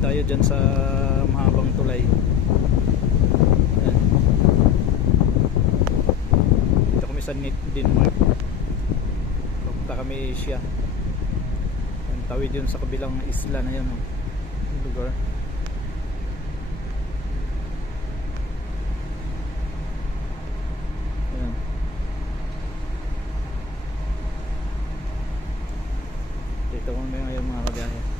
tayo dyan sa mahabang tulay. Ayan. Dito kami sa Denmark. Papunta kami Asia. Ang tawid yun sa kabilang isla na yan. oh. Yung lugar. Ayan. Dito kami ngayon mga kabiyahe.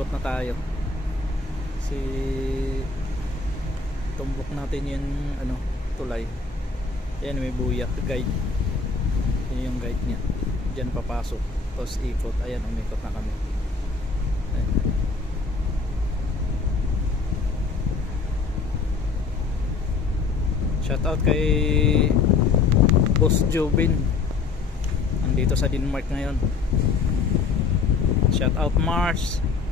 Umikot na tayo. Si tumbok natin yung ano, tulay. Yan may buya, guide. Yan yung guide niya. Diyan papasok. Tapos ikot. Ayan, umikot na kami. Ayan. Shout out kay Boss Jobin. Andito sa Denmark ngayon. Shout out Mars.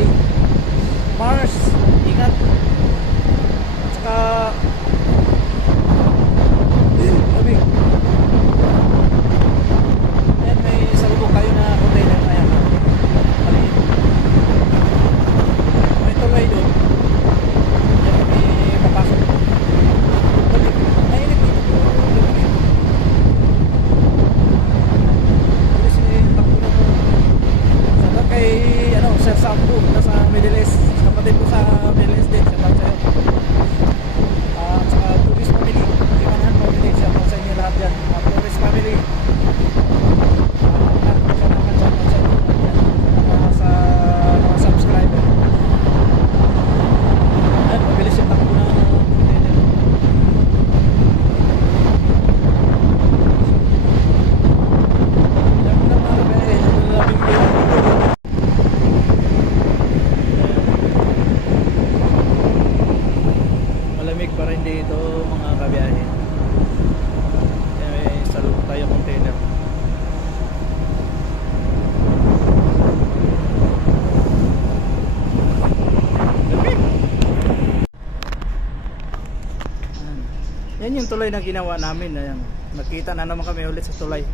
Shout out sa iyo kay Mars. Ingat. At saka Kami. Ayan, may salubong tayo na container na yan. Maliit. May tulay doon. Diyan kami papasok. Balik. Mainit dito. Lumamig. Bilis eh, takbo na po. Shoutout kay ano, Sir Sampo nasa Middle East. Kapatid ko sa Middle East din. Shoutout sa'yo. Ah, at saka Tourist Family. Imanan Family. Shoutout sa inyo lahat yan. Mga Tourist Family. Ah, lahat. Salamat, salamat sa inyo. Mga sa mga subscriber. Ayan, mabilis yung takbo ng container. Yan mo na mga kabe, labing yun. Malamig pa rin dito mga kabiyahe. Kaya may salute tayo container. Lamig! Ayan. Yan yung tulay na ginawa namin. Ayan. Nakita na naman kami ulit sa tulay.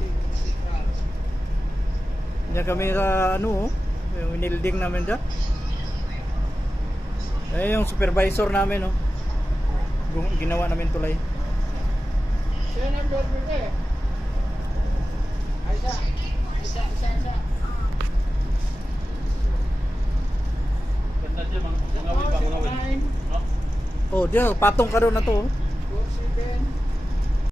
Yan kami sa ano oh, yung inilding namin dyan. Eh yung supervisor namin oh. Ginawa namin tulay. Siya nang dormir eh. Ay, isa. Isa, isa, isa. Ganda dyan, mga. No? Oh, diyan patong ka doon na to. oh. good.